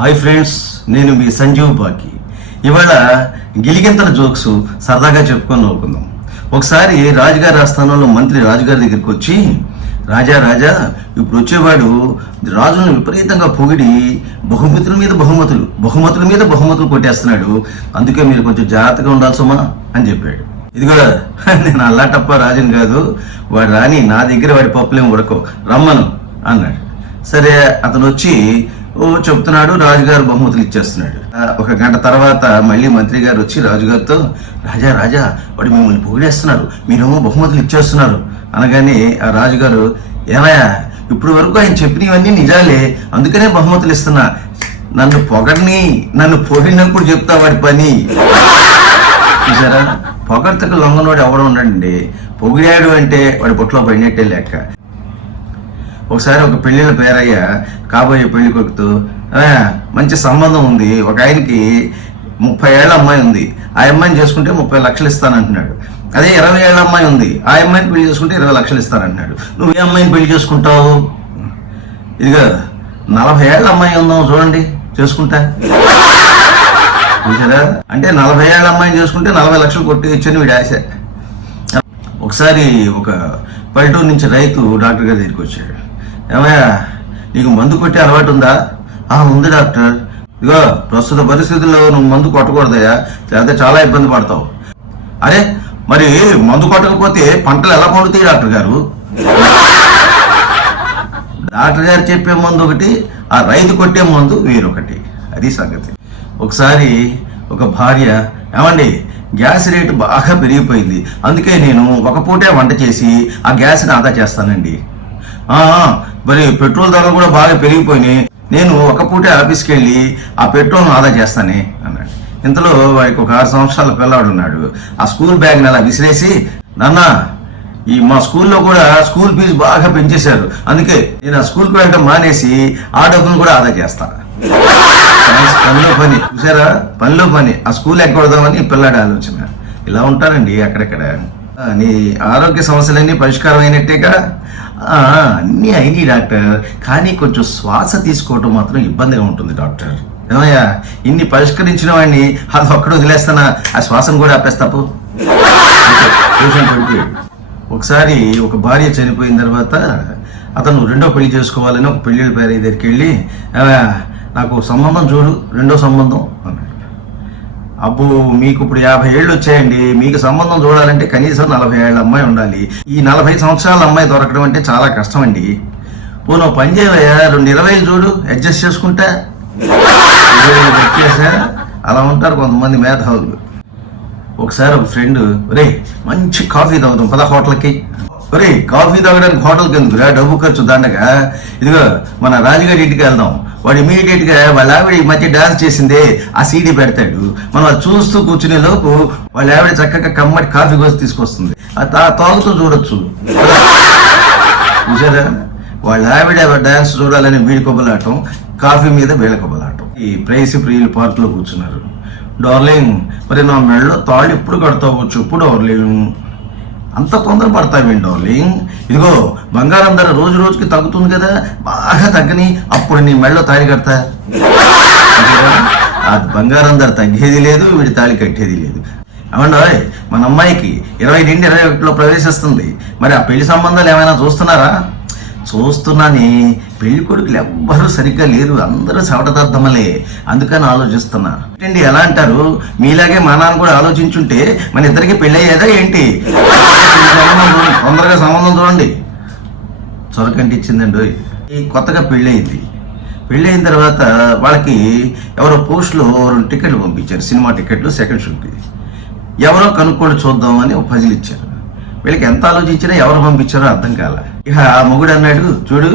Hi friends, నేను మీ సంజీవ్ బాకి. ఇవాళ గిలిగింతల జోక్స్ సరదాగా చెప్పుకొని నవ్వుకుందాం. ఒకసారి రాజుగారి ఆస్థానంలో మంత్రి రాజుగారి దగ్గరికి వచ్చి, రాజా రాజా ఇప్పుడు వచ్చేవాడు రాజును విపరీతంగా పొగిడి బహుమతుల మీద బహుమతులు కొట్టేస్తున్నాడు, అందుకే మీరు కొంచెం జాగ్రత్తగా ఉండాలి సుమా అని చెప్పాడు. ఇదిగో నేను అల్లాటప్ప రాజుని కాదు, వాడు రాని నా దగ్గర వాడి పప్పులేం ఉడకో, రమ్మను అన్నాడు. సరే అతను వచ్చి చెప్తున్నాడు, రాజుగారు బహుమతులు ఇచ్చేస్తున్నాడు. ఒక గంట తర్వాత మళ్ళీ మంత్రి గారు వచ్చి రాజుగారితో, రాజా రాజా వాడు మిమ్మల్ని పొగిడేస్తున్నారు, మీరేమో బహుమతులు ఇచ్చేస్తున్నారు అనగానే ఆ రాజుగారు, ఏమయ్యా ఇప్పుడు వరకు ఆయన చెప్పినవన్నీ నిజాలే, అందుకనే బహుమతులు ఇస్తున్నా, నన్ను పొగిడినప్పుడు చెప్తా వాడి పని. చూసారా, పొగడ్తకు లొంగనోడు ఎవరు ఉండండి, పొగిడాడు అంటే వాడి పొట్లో పడినట్టే లెక్క. ఒకసారి ఒక పెళ్లిళ్ళ పేరయ్య కాబోయే పెళ్లి కొడుకుతో, మంచి సంబంధం ఉంది, ఒక ఆయనకి 30 ఏళ్ల అమ్మాయి ఉంది, ఆ అమ్మాయిని చేసుకుంటే 30 లక్షలు ఇస్తానంటున్నాడు. అదే 20 ఏళ్ల అమ్మాయి ఉంది, ఆ అమ్మాయిని పెళ్లి చేసుకుంటే 20 లక్షలు ఇస్తానంటున్నాడు. నువ్వు ఏ అమ్మాయిని పెళ్లి చేసుకుంటావు? ఇదిగా 40 ఏళ్ల అమ్మాయి ఉందాం చూడండి, చేసుకుంటా. చూసారా, అంటే 40 ఏళ్ల అమ్మాయిని చేసుకుంటే 40 లక్షలు కొట్టి ఇచ్చని వీడి ఆశ. ఒకసారి ఒక పల్లెటూరు నుంచి రైతు డాక్టర్ గారి దగ్గరికి వచ్చాడు. ఏమయ్యా నీకు మందు కొట్టే అలవాటు ఉందా? ఉంది డాక్టర్. ఇదిగో ప్రస్తుత పరిస్థితుల్లో నువ్వు మందు కొట్టకూడదయా, లేకపోతే చాలా ఇబ్బంది పడతావు. అరే మరి మందు కొట్టకపోతే పంటలు ఎలా పండుతాయి డాక్టర్ గారు? డాక్టర్ గారు చెప్పే మందు ఒకటి, ఆ రైతు కొట్టే మందు వేరొకటి, అది సంగతి. ఒకసారి ఒక భార్య, ఏమండి గ్యాస్ రేటు బాగా పెరిగిపోయింది, అందుకే నేను ఒక పూటే వంట చేసి ఆ గ్యాస్ని ఆదా చేస్తానండి. మరి పెట్రోల్ ధరలు కూడా బాగా పెరిగిపోయినాయి, నేను ఒక పూటే ఆఫీస్కి వెళ్ళి ఆ పెట్రోల్ను ఆదా చేస్తానే అన్నాడు. ఇంతలో వాడికి ఒక 6 సంవత్సరాల పిల్లాడు ఉన్నాడు. ఆ స్కూల్ బ్యాగ్ని అలా విసిరేసి, నాన్న మా స్కూల్లో కూడా స్కూల్ ఫీజు బాగా పెంచేశారు, అందుకే నేను ఆ స్కూల్కి వెళ్ళడం మానేసి ఆ డబ్బును కూడా ఆదా చేస్తాను. పనిలో పని, చూసారా, పనిలో పని, ఆ స్కూల్ ఎక్కడదామని పిల్లాడి ఆలోచన. ఇలా ఉంటారండి అక్కడెక్కడ. నీ ఆరోగ్య సమస్యలన్నీ పరిష్కారం అయినట్టేగా? అన్నీ అయినాయి డాక్టర్, కానీ కొంచెం శ్వాస తీసుకోవటం మాత్రం ఇబ్బందిగా ఉంటుంది డాక్టర్. ఏమయ్యా ఇన్ని పరిష్కరించిన వాడిని అది ఒక్కడు వదిలేస్తానా, ఆ శ్వాసను కూడా ఆపేస్తాపు. ఒకసారి ఒక భార్య చనిపోయిన తర్వాత అతను రెండో పెళ్లి చేసుకోవాలని ఒక పెళ్లి భార్య దగ్గరికి వెళ్ళి, నాకు సంబంధం చూడు, రెండో సంబంధం అన్నాడు. అబ్బో మీకు ఇప్పుడు 50 ఏళ్ళు వచ్చాయండి, మీకు సంబంధం చూడాలంటే కనీసం 40 ఏళ్ళ అమ్మాయి ఉండాలి, ఈ 40 సంవత్సరాల అమ్మాయి దొరకడం అంటే చాలా కష్టం అండి. పోను పని చేయవయ్యా, 20 చూడు, అడ్జస్ట్ చేసుకుంటా. అలా ఉంటారు కొంతమంది మేధావులు. ఒకసారి ఒక ఫ్రెండ్, ఒరే మంచి కాఫీ తాగుదాం పద హోటల్కి. ఒరే కాఫీ తాగడానికి హోటల్కి ఎందుకురా, డబ్బు ఖర్చు దండగా, ఇదిగో మన రాజుగారి ఇంటికి వెళ్దాం, వాడు ఇమీడియట్ గా వాళ్ళ ఆవిడ ఈ మధ్య డాన్స్ చేసిందే ఆ సీడీ పెడతాడు, మనం అది చూస్తూ కూర్చునే లోపు వాళ్ళ ఆవిడ చక్కగా కమ్మటి కాఫీ కోసి తీసుకొస్తుంది, తాగుతూ చూడొచ్చు. చూసారా, వాళ్ళ ఆవిడ డాన్స్ చూడాలని వీడి కొబ్బలాటం, కాఫీ మీద వీళ్ళ కొబ్బలాటం. ఈ ప్రైసి ప్రియులు పార్క్ లో కూర్చున్నారు. డార్లింగ్ మరి నా మెడలో తాళ్ళు ఎప్పుడు కడతావు చెప్పు డార్లింగ్. అంత తొందర పడతావేంటి డార్లింగ్, ఇదిగో బంగారం ధర రోజు రోజుకి తగ్గుతుంది కదా, బాగా తగ్గని అప్పుడు నీ మెడలో తాళి కడతా. ఆ బంగారం ధర తగ్గేది లేదు, వీడి తాళి కట్టేది లేదు. అవండి మన అమ్మాయికి 20 నుండి 21లో ప్రవేశిస్తుంది, మరి ఆ పెళ్లి సంబంధాలు ఏమైనా చూస్తున్నారా? చూస్తున్నాని, పెళ్లి కొడుకులు ఎవ్వరూ సరిగ్గా లేరు, అందరూ చవటదద్దమలే, అందుకని ఆలోచిస్తున్నా. ఏంటి ఎలా అంటారు, మీలాగే మా నాన్న కూడా ఆలోచించుంటే మన ఇద్దరికి పెళ్ళి అయ్యేదా ఏంటి? తొందరగా సంబంధం చూడండి. చొరకంటి ఇచ్చిందండి. ఈ కొత్తగా పెళ్ళయింది. పెళ్ళయిన తర్వాత వాళ్ళకి ఎవరో పోస్టులో 2 టికెట్లు పంపించారు, సినిమా టికెట్లు, సెకండ్ షోకి. ఎవరో కనుక్కోండి చూద్దామని ఒక పజిల్ ఇచ్చారు. వీళ్ళకి ఎంత ఆలోచించినా ఎవరు పంపించారో అర్థం కాల. ఇక ఆ మొగుడు అన్నాడు, చూడు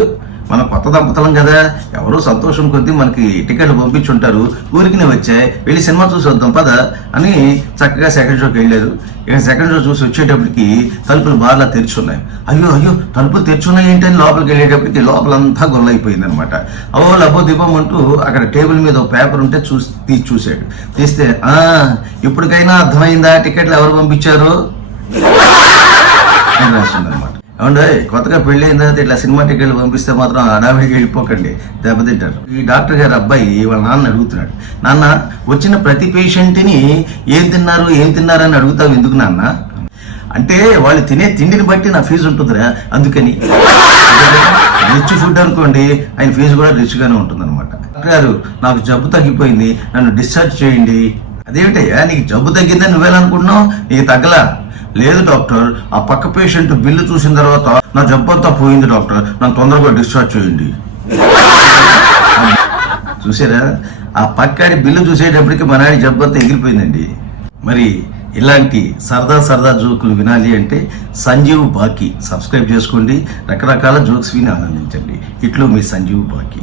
మనం కొత్త దంపతులం కదా, ఎవరో సంతోషం కొద్దీ మనకి టికెట్లు పంపించుంటారు, ఊరికి వచ్చాయి, వెళ్ళి సినిమా చూసి వద్దాం పద అని చక్కగా సెకండ్ షోకి వెళ్ళారు. ఇక సెకండ్ షో చూసి వచ్చేటప్పటికి తలుపులు బార్లా తెరుచున్నాయి. అయ్యో తలుపులు తెరుచున్నాయి ఏంటని లోపలికి వెళ్ళేటప్పటికి లోపలంతా గొల్లైపోయింది అనమాట. అవో లబ్బో దిబ్బం అంటూ అక్కడ టేబుల్ మీద ఒక పేపర్ ఉంటే చూశాడు. తీస్తే ఇప్పటికైనా అర్థమైందా టికెట్లు ఎవరు పంపించారు అని రాసిందనమాట. అవునండి, కొత్తగా పెళ్లి అయిన తర్వాత ఇట్లా సినిమా టికెట్లు పంపిస్తే మాత్రం అడావిడికి వెళ్ళిపోకండి, దెబ్బతింటారు. ఈ డాక్టర్ గారు అబ్బాయి వాళ్ళ నాన్న అడుగుతున్నాడు, నాన్న వచ్చిన ప్రతి పేషెంట్ని ఏం తిన్నారు అని అడుగుతావు ఎందుకు నాన్న అంటే, వాళ్ళు తినే తిండిని బట్టి నా ఫీజు ఉంటుందిరా అందుకని. రిచ్ ఫుడ్ అనుకోండి, ఆయన ఫీజు కూడా రిచ్గానే ఉంటుంది అనమాట. డాక్టర్ గారు నాకు జబ్బు తగ్గిపోయింది, నన్ను డిశ్చార్జ్ చేయండి. అదేమిటయ్యా, నీకు జబ్బు తగ్గిందని నువ్వేననుకుంటున్నావు, నీకు తగ్గలా. లేదు డాక్టర్, ఆ పక్క పేషెంట్ బిల్లు చూసిన తర్వాత నా జబ్బు అంతా పోయింది డాక్టర్, నన్ను తొందరగా డిశ్చార్జ్ చేయండి. చూసారా, ఆ పక్కడి బిల్లు చూసేటప్పటికి మనాడి జబ్బు అంతా ఎగిరిపోయిందండి. మరి ఇలాంటి సరదా జోకులు వినాలి అంటే సంజీవ్ బాకీ సబ్స్క్రైబ్ చేసుకోండి. రకరకాల జోక్స్ విని ఆనందించండి. ఇట్లు మీ సంజీవ్ బాకీ.